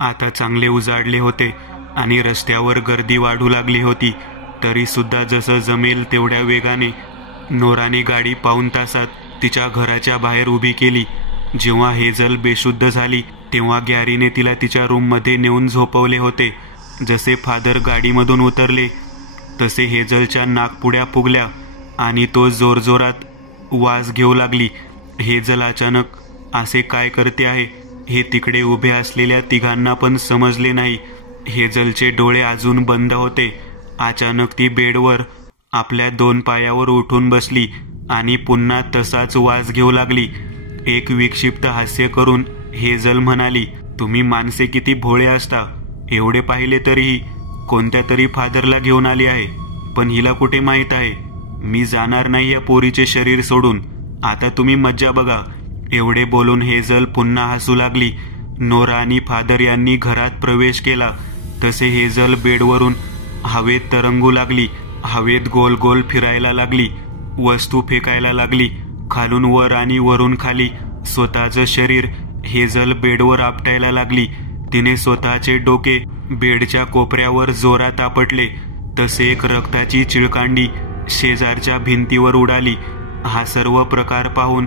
आता चांगले उजाडले होते आणि रस्त्यावर गर्दी वाढू लागली होती. तरी सुद्धा जसं जमेल तेवढ्या वेगाने नोराने गाडी पाऊण तासात तिच्या घराच्या बाहेर उभी केली. जेव्हा हेझल बेशुद्ध झाली तेव्हा गॅरीने तिला तिच्या रूममध्ये नेऊन झोपवले होते. जसे फादर गाडीमधून उतरले तसे हेझलच्या नाकपुड्या फुगल्या आणि तो जोरजोरात वास घेऊ लागली. हेझल अचानक असे काय करते आहे हे तिकडे उभे असलेल्या तिघांना पण समजले नाही. हेझलचे डोळे अजून बंद होते. अचानक ती बेडवर आपल्या 2 पायावर उठून बसली आणि पुन्हा तसाच वास घेऊ लागली. एक विक्षिप्त हास्य करून हेझल म्हणाली, तुम्ही माणसे किती भोळे असता. एवढे पाहिले तरीही कोणत्या तरी फादरला घेऊन आली आहे. पण हिला कुठे माहीत आहे मी जाणार नाही या पोरीचे शरीर सोडून. आता तुम्ही मज्जा बघा. एवढे बोलून हेझल पुन्हा हसू लागली. नोरा आणि फादर यांनी घरात प्रवेश केला तसे हेझल बेडवरून हवेत तरंगू लागली. हवेत गोल गोल फिरायला लागली. वस्तू फेकायला लागली. खालून वर आणि वरून खाली स्वतःचं शरीर हेझल बेडवर आपटायला लागली. तिने स्वतःचे डोके बेडच्या कोपऱ्यावर जोरात आपटले तसे एक रक्ताची चिळकांडी शेजारच्या भिंतीवर उडाली. हा सर्व प्रकार पाहून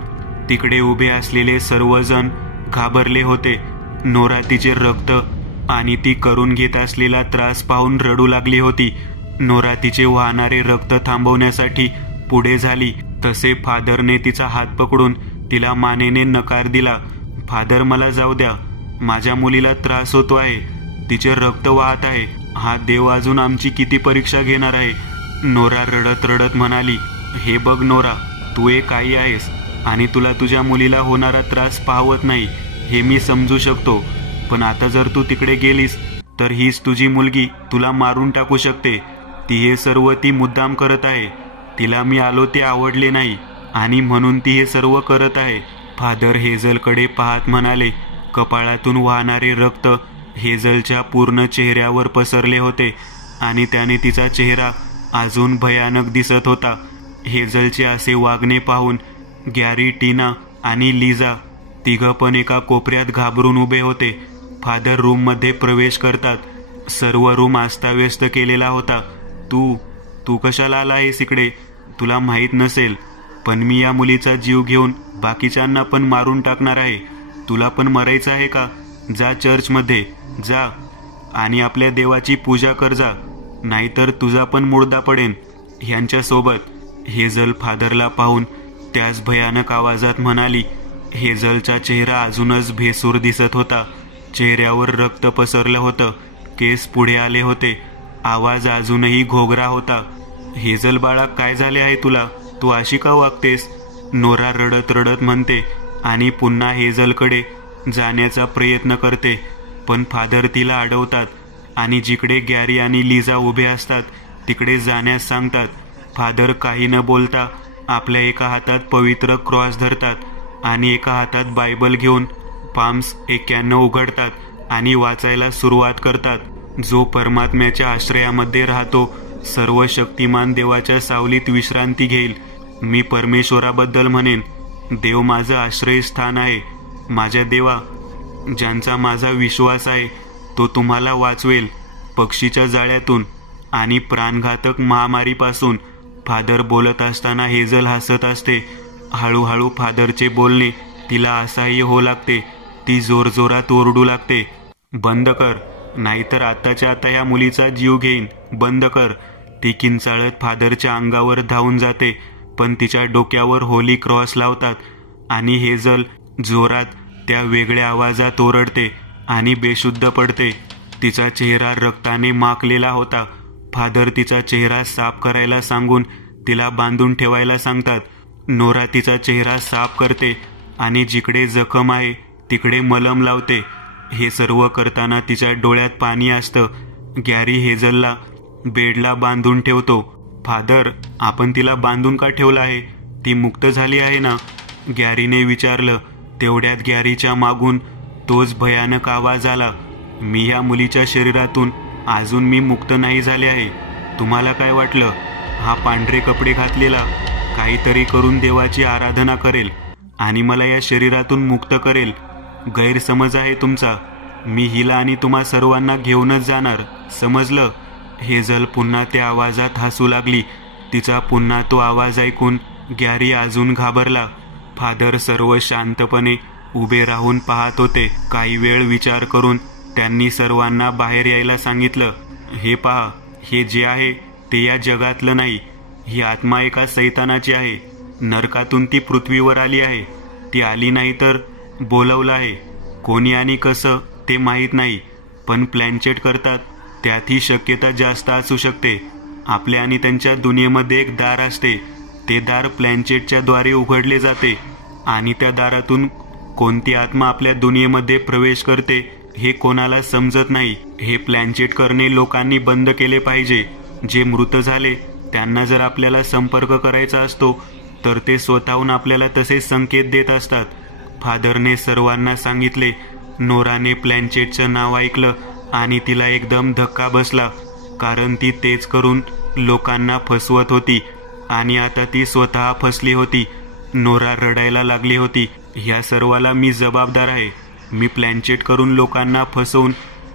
तिकडे उभे असलेले सर्वजण घाबरले होते. नोरा तिचे रक्त आणि ती करून घेत असलेला त्रास पाहून रडू लागली होती. नोरा तिचे वाहणारे रक्त थांबवण्यासाठी पुढे झाली तसे फादरने तिचा हात पकडून तिला मानेने नकार दिला. फादर, मला जाऊ द्या. माझ्या मुलीला त्रास होतो आहे. तिचे रक्त वाहत आहे. हा देव अजून आमची किती परीक्षा घेणार आहे. नोरा रडत रडत म्हणाली, हे बघ नोरा, तू एक आई आहेस आणि तुला तुझ्या मुलीला होणारा त्रास पाहवत नाही हे मी समजू शकतो. पण आता जर तू तिकडे गेलीस तर हीच तुझी मुलगी तुला मारून टाकू शकते. ती हे सर्व ती मुद्दाम करत आहे. तिला मी आलो ते आवडले नाही आणि म्हणून ती हे सर्व करत आहे. फादर हेझलकडे पाहत म्हणाले. कपाळातून वाहणारे रक्त हेझलच्या पूर्ण चेहऱ्यावर पसरले होते आणि त्याने तिचा चेहरा अजून भयानक दिसत होता. हेझलचे असे वागणे पाहून गॅरी, टीना आणि लिझा तिघं पण एका कोपऱ्यात घाबरून उभे होते. फादर रूममध्ये प्रवेश करतात. सर्व रूम अस्ताव्यस्त केलेला होता. तू कशाला आला आहेस इकडे? तुला माहीत नसेल पण मी या मुलीचा जीव घेऊन बाकीच्यांना पण मारून टाकणार आहे. तुला पण मरायचं आहे का? जा चर्चमध्ये जा आणि आपल्या देवाची पूजा कर जा, नाहीतर तुझा पण मुर्दा पडेन ह्यांच्यासोबत. हेझल फादरला पाहून त्याच भयानक आवाजात म्हणाली. हेझलचा चेहरा अजूनच भेसूर दिसत होता. चेहऱ्यावर रक्त पसरलं होतं. केस पुढे आले होते. आवाज अजूनही घोगरा होता. हेझल बाळा, काय झाले आहे तुला? तू अशी का वागतेस? नोरा रडत रडत म्हणते आणि पुन्हा हेझलकडे जाण्याचा प्रयत्न करते. पण फादर तिला अडवतात आणि जिकडे गॅरी आणि लिझा उभे असतात तिकडे जाण्यास सांगतात. फादर काही न बोलता आपल्या एका हातात पवित्र क्रॉस धरतात आणि एका हातात बायबल घेऊन पाम्स 91 उघडतात आणि वाचायला सुरुवात करतात. जो परमात्म्याच्या आश्रयामध्ये राहतो सर्व शक्तिमान देवाच्या सावलीत विश्रांती घेईल. मी परमेश्वराबद्दल म्हणेन, देव माझं आश्रयस्थान आहे. माझ्या देवा, ज्यांचा माझा विश्वास आहे तो तुम्हाला वाचवेल पक्षीच्या जाळ्यातून आणि प्राणघातक महामारीपासून. फादर बोलत असताना हेझल हसत असते. हळूहळू फादरचे बोलणे तिला असह्य होऊ लागते. ती जोरजोरात ओरडू लागते, बंद कर, नाहीतर आताच्या आता या मुलीचा जीव घेईन, बंद कर. ती किंचाळत फादरच्या अंगावर धावून जाते पण तिच्या डोक्यावर होली क्रॉस लावतात आणि हेझल जोरात त्या वेगळ्या आवाजात ओरडते आणि बेशुद्ध पडते. तिचा चेहरा रक्ताने माखलेला होता. फादर तिचा चेहरा साफ करायला सांगून तिला बांधून ठेवायला सांगतात. नोरा तिचा चेहरा साफ करते आणि जिकडे जखम आहे तिकडे मलम लावते. हे सर्व करताना तिच्या डोळ्यात पाणी असतं. गॅरी हेझलला बेडला बांधून ठेवतो. फादर, आपण तिला बांधून का ठेवलं आहे? ती मुक्त झाली आहे ना? गॅरीने विचारलं. तेवढ्यात गॅरीच्या मागून तोच भयानक आवाज आला, मी ह्या मुलीच्या शरीरातून अजून मी मुक्त नाही झाले आहे. तुम्हाला काय वाटलं? हा पांढरे कपडे घातलेला काहीतरी करून देवाची आराधना करेल आणि मला या शरीरातून मुक्त करेल. गैरसमज आहे तुमचा. मी हिला आणि तुम्हा सर्वांना घेऊनच जाणार, समजलं? हेझल पुन्हा त्या आवाजात हसू लागली. तिचा पुन्हा तो आवाज ऐकून गॅरी अजून घाबरला. फादर सर्व शांतपणे उभे राहून पाहत होते. काही वेळ विचार करून त्यांनी सर्वांना बाहेर यायला सांगितलं. हे पहा, हे जे आहे ते या जगातलं नाही. ही आत्मा एका सैतानाची आहे. नरकातून ती पृथ्वीवर आली आहे. ती आली नाही तर बोलवलं आहे. कोणी आणि कसं ते माहीत नाही, पण प्लॅनचेट करतात त्यात ही शक्यता जास्त असू शकते. आपल्या आणि त्यांच्या दुनियेमध्ये एक दार असते. ते दार प्लॅनचेटच्या द्वारे उघडले जाते आणि त्या दारातून कोणती आत्मा आपल्या दुनियेमध्ये प्रवेश करते हे कोणाला समजत नाही. हे प्लॅनचेट करणे लोकांनी बंद केले पाहिजे. जे मृत झाले त्यांना जर आपल्याला संपर्क करायचा असतो तर ते स्वतःहून आपल्याला तसे संकेत देत असतात. फादरने सर्वांना सांगितले. नोराने प्लॅनचेटचं नाव ऐकलं आणि तिला एकदम धक्का बसला, कारण ती तेच करून लोकांना फसवत होती आणि आता ती स्वतः फसली होती. नोरा रडायला लागली होती. ह्या सर्वाला मी जबाबदार आहे. मी प्लॅनचेट करून लोकांना फसवून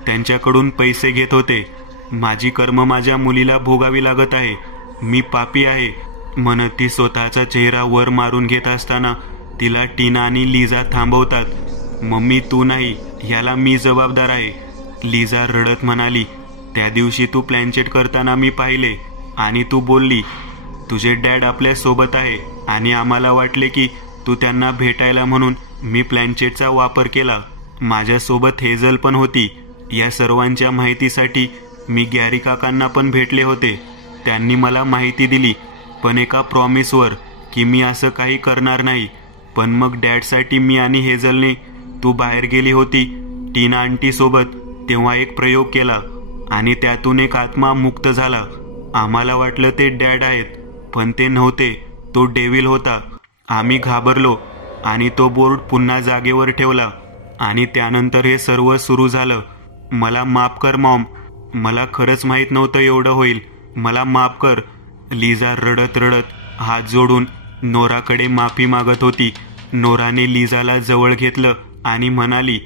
त्यांच्याकडून पैसे घेत होते. माझी कर्म माझ्या मुलीला भोगावी लागत आहे. मी पापी आहे म्हणत ती स्वतःचा चेहरा वर मारून घेत असताना तिला टीना आणि लिझा थांबवतात. मम्मी, तू नाही, ह्याला मी जबाबदार आहे. लिझा रडत म्हणाली, त्या दिवशी तू प्लॅनचेट करताना मी पाहिले आणि तू बोलली तुझे डॅड आपल्या सोबत आहे आणि आम्हाला वाटले की तू त्यांना भेटायला म्हणून मी प्लॅनचेटचा वापर केला. माझ्यासोबत हेझल पण होती. या सर्वांच्या माहितीसाठी मी गॅरी काकांना पण भेटले होते. त्यांनी मला माहिती दिली, पण एका प्रॉमिसवर की मी असं काही करणार नाही. पण मग डॅडसाठी मी आणि हेझलने तू बाहेर गेली होती टीना आंटी सोबत तेव्हा एक प्रयोग केला आणि त्यातून एक आत्मा मुक्त झाला. आम्हाला वाटलं ते डॅड आहेत, पण ते नव्हते. तो डेव्हिल होता. आम्ही घाबरलो आणि तो बोर्ड पुन्हा जागेवर ठेवला आणि त्यानंतर हे सर्व सुरू झालं. मला माफ कर मॉम. मला खरंच माहीत नव्हतं एवढं होईल. मला माफ कर. लिझा रडत रडत हात जोडून नोराकडे माफी मागत होती. नोराने लिझाला जवळ घेतलं आणि म्हणाली,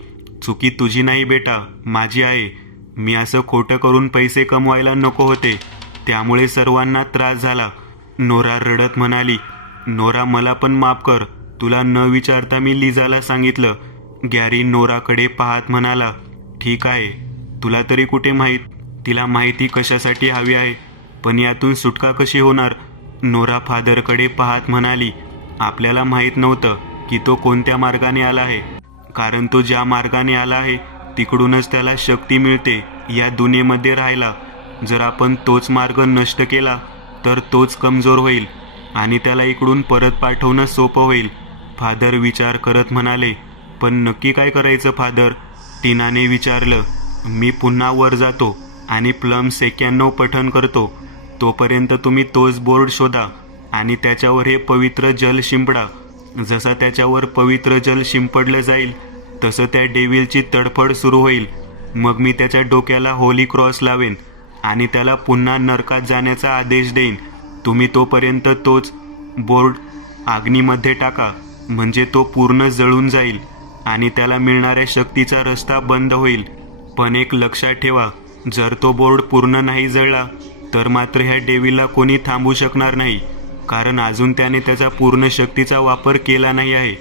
चुकी तुझी नाही बेटा, माझी आहे. मी असं खोटं करून पैसे कमवायला नको होते, त्यामुळे सर्वांना त्रास झाला. नोरा रडत म्हणाली, नोरा मला पण माफ कर. तुला न विचारता मी लिझाला सांगितलं. गॅरी नोराकडे पाहत म्हणाला, ठीक आहे, तुला तरी कुठे माहीत तिला माहिती कशासाठी हवी आहे, पण यातून सुटका कशी होणार? नोरा फादरकडे पाहत म्हणाली, आपल्याला माहीत नव्हतं की तो कोणत्या मार्गाने आला आहे, कारण तो ज्या मार्गाने आला आहे तिकडूनच त्याला शक्ती मिळते या दुनियेमध्ये राहायला. जर आपण तोच मार्ग नष्ट केला तर तोच कमजोर होईल आणि त्याला इकडून परत पाठवणं सोपं होईल. फादर विचार करत म्हणाले, पण नक्की काय करायचं फादर? टीनाने विचारलं. मी पुन्हा वर जातो आणि प्लम 91 पठण करतो. तोपर्यंत तुम्ही तोच बोर्ड शोधा आणि त्याच्यावर हे पवित्र जल शिंपडा. जसा त्याच्यावर पवित्र जल शिंपडलं जाईल तसं त्या डेव्हिलची तडफड सुरू होईल. मग मी त्याच्या डोक्याला होली क्रॉस लावेन आणि त्याला पुन्हा नरकात जाण्याचा आदेश देईन. तुम्ही तोपर्यंत तोच बोर्ड अग्नीमध्ये टाका, म्हणजे तो पूर्ण जळून जाईल आणि त्याला मिळणाऱ्या शक्तीचा रस्ता बंद होईल. पण एक लक्षात ठेवा, जर तो बोर्ड पूर्ण नाही जळला तर मात्र ह्या डेव्हिलला कोणी थांबू शकणार नाही, कारण अजून त्याने त्याचा पूर्ण शक्तीचा वापर केला नाही आहे.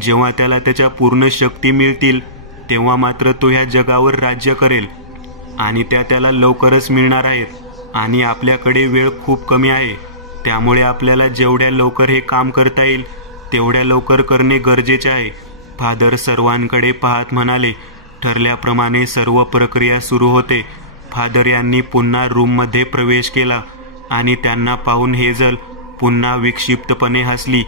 जेव्हा त्याला त्याच्या पूर्ण शक्ती मिळतील तेव्हा मात्र तो ह्या जगावर राज्य करेल आणि त्याला लवकरच मिळणार आहेत आणि आपल्याकडे वेळ खूप कमी आहे. त्यामुळे आपल्याला जेवढ्या लवकर हे काम करता येईल तेवढ्या लवकर करणे गरजेचे आहे. फादर सर्वांकडे पाहत म्हणाले, ठरल्याप्रमाणे सर्व प्रक्रिया सुरू होते. फादर यांनी पुन्हा रूममध्ये प्रवेश केला आणि त्यांना पाहून हेझल पुन्हा विक्षिप्तपणे हसली.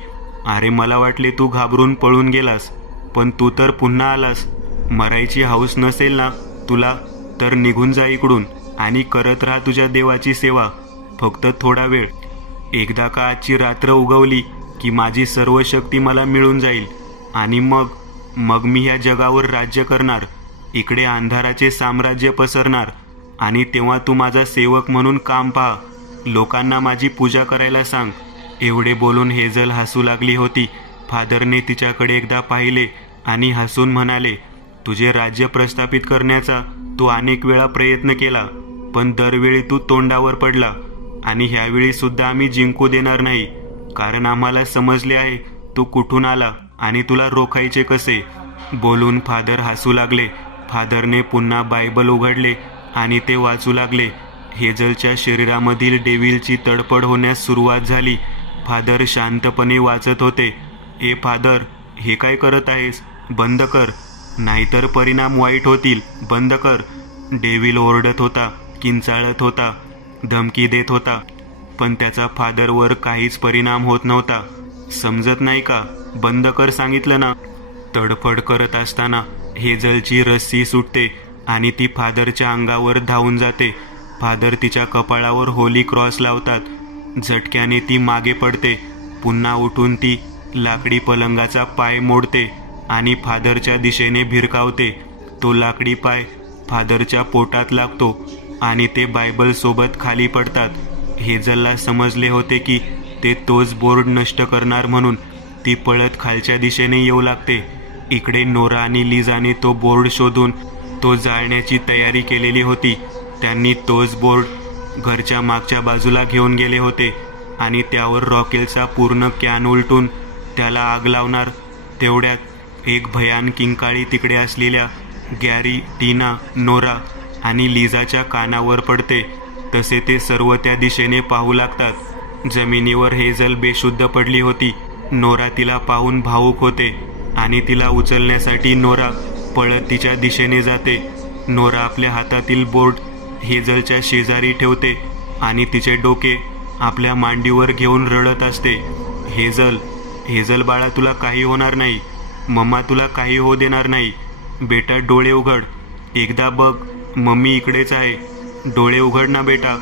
अरे, मला वाटले तू घाबरून पळून गेलास, पण तू तर पुन्हा आलास. मरायची हौस नसेल ना तुला तर निघून जा इकडून आणि करत राहा तुझ्या देवाची सेवा. फक्त थोडा वेळ. एकदा का आजची रात्र उगवली की माझी सर्व शक्ती मला मिळून जाईल आणि मग मी ह्या जगावर राज्य करणार. इकडे अंधाराचे साम्राज्य पसरणार आणि तेव्हा तू माझा सेवक म्हणून काम पहा. लोकांना माझी पूजा करायला सांग. एवढे बोलून हेझल हसू लागली होती. फादरने तिच्याकडे एकदा पाहिले आणि हसून म्हणाले, तुझे राज्य प्रस्थापित करण्याचा तू अनेक वेळा प्रयत्न केला, पण दरवेळी तू तोंडावर पडला. आणि ह्यावेळी सुद्धा आम्ही जिंकू देणार नाही, कारण आम्हाला समजले आहे तू कुठून आला आणि तुला रोखायचे कसे. बोलून फादर हसू लागले. फादरने पुन्हा बायबल उघडले आणि ते वाचू लागले. हेझलच्या शरीरामधील डेव्हिलची तडफड होण्यास सुरुवात झाली. फादर शांतपणे वाचत होते. ए फादर, हे काय करत आहेस? बंद कर, नाहीतर परिणाम वाईट होतील. बंद कर. डेव्हिल ओरडत होता, किंचाळत होता, धमकी देत होता, पण त्याचा फादरवर काहीच परिणाम होत नव्हता. समजत नाही का? बंद कर सांगितलं ना. तडफड करत असताना हेझलची रस्सी सुटते आणि ती फादरच्या अंगावर धावून जाते. फादर तिच्या कपाळावर होली क्रॉस लावतात. झटक्याने ती मागे पडते. पुन्हा उठून ती लाकडी पलंगाचा पाय मोडते आणि फादरच्या दिशेने भिरकावते. तो लाकडी पाय फादरच्या पोटात लागतो आणि ते बायबल सोबत खाली पडतात. हेझलला समजले होते की ते तोच बोर्ड नष्ट करणार, म्हणून ती पळत खालच्या दिशेने येऊ लागते. इकडे नोरा आणि लिझाने तो बोर्ड शोधून तो जाळण्याची तयारी केलेली होती. त्यांनी तोच बोर्ड घरच्या मागच्या बाजूला घेऊन गेले होते आणि त्यावर रॉकेलचा पूर्ण कॅन उलटून त्याला आग लावणार. तेवढ्यात एक भयान किंकाळी तिकडे असलेल्या गॅरी, टीना, नोरा आणि लिझाच्या कानावर पडते. तसे ते सर्व त्या दिशेने पाहू लागतात. जमिनीवर हेझल बेशुद्ध पडली होती. नोरा तिला पाहून भावूक होते आणि तिला उचलण्यासाठी नोरा पळत तिच्या दिशेने जाते. नोरा आपल्या हातातील बोर्ड हेझलच्या शेजारी ठेवते आणि तिचे डोके आपल्या मांडीवर घेऊन रडत असते. हेझल, हेझल बाळा, तुला काही होणार नाही. मम्मा तुला काही होऊ देणार नाही. बेटा, डोळे उघड. एकदा बघ, मम्मी इकडेच आहे. डोळे उघड ना बेटा.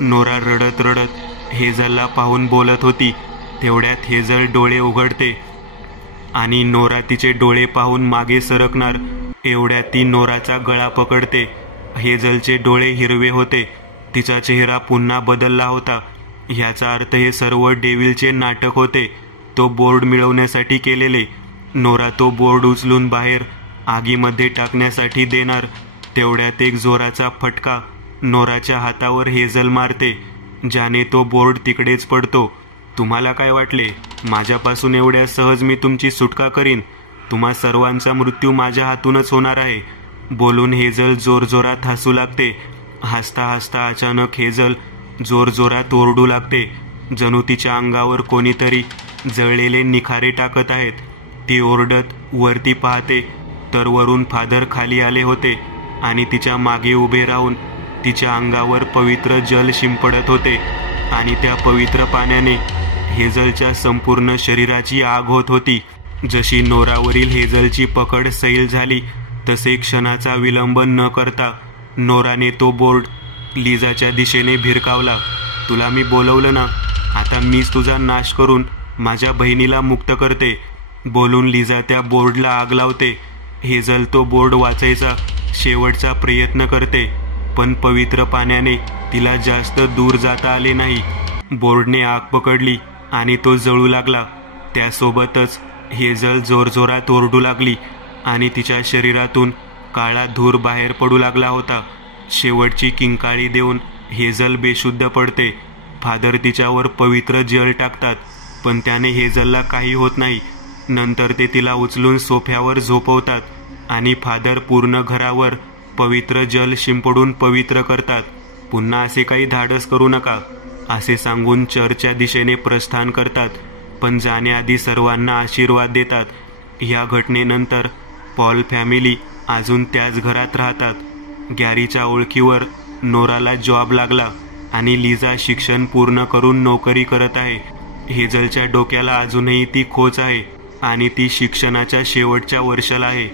नोरा रडत रडत हेझलला पाहून बोलत होती. तेवढ्यात हेझल डोळे उघडते आणि नोरा तिचे डोळे पाहून मागे सरकणार. एवढ्यात ती नोराचा गळा पकडते. हेझलचे डोळे हिरवे होते. तिचा चेहरा पुन्हा बदलला होता. ह्याचा अर्थ हे सर्व डेव्हिलचे नाटक होते, तो बोर्ड मिळवण्यासाठी केलेले. नोरा तो बोर्ड उचलून बाहेर आगीमध्ये टाकण्यासाठी देणार. तेवढ्यात एक जोराचा फटका नोराच्या हातावर हेझल मारते, ज्याने तो बोर्ड तिकडेच पडतो. तुम्हाला काय वाटले, माझ्यापासून एवढ्या सहज मी तुमची सुटका करीन? तुम्हा सर्वांचा मृत्यू माझ्या हातूनच होणार आहे. बोलून हेझल जोरजोरात हसू लागते. हसता हसता अचानक हेझल जोरजोरात ओरडू लागते, जणू तिच्या अंगावर कोणीतरी जळलेले निखारे टाकत आहेत. ती ओरडत वरती पाहते तर वरून फादर खाली आले होते आणि तिच्या मागे उभे राहून तिच्या अंगावर पवित्र जल शिंपडत होते आणि त्या पवित्र पाण्याने हेझलच्या संपूर्ण शरीराची आग होत होती. जशी नोरावरील हेझलची पकड सैल झाली, तसे क्षणाचा विलंब न करता नोराने तो बोर्ड लिझाच्या दिशेने भिरकावला. तुला मी बोलवलं ना, आता मीच तुझा नाश करून माझ्या बहिणीला मुक्त करते. बोलून लिझा त्या बोर्डला आग लावते. हेझल तो बोर्ड वाचायचा शेवटचा प्रयत्न करते, पण पवित्र पाण्याने तिला जास्त दूर जाता आले नाही. बोर्डने आग पकडली आणि तो जळू लागला. त्यासोबतच हेझल जोरजोरात ओरडू लागली आणि तिच्या शरीरातून काळा धूर बाहेर पडू लागला होता. शेवटची किंकाळी देऊन हेझल बेशुद्ध पडते. फादर तिच्यावर पवित्र जल टाकतात, पण त्याने हेझलला काही होत नाही. नंतर ते तिला उचलून सोफ्यावर झोपवतात आणि फादर पूर्ण घरावर पवित्र जल शिंपडून पवित्र करतात. पुन्हा असे काही धाडस करू नका असे सांगून चर्चच्या दिशेने प्रस्थान करतात, पण जाण्याआधी सर्वांना आशीर्वाद देतात. या घटनेनंतर पॉल फॅमिली अजून त्याच घरात राहतात. गॅरीच्या ओळखीवर नोराला जॉब लागला आणि लिझा शिक्षण पूर्ण करून नोकरी करत आहे. हेझलच्या डोक्याला अजूनही ती खोच आहे आणि ती शिक्षणाच्या शेवटच्या वर्षाला आहे.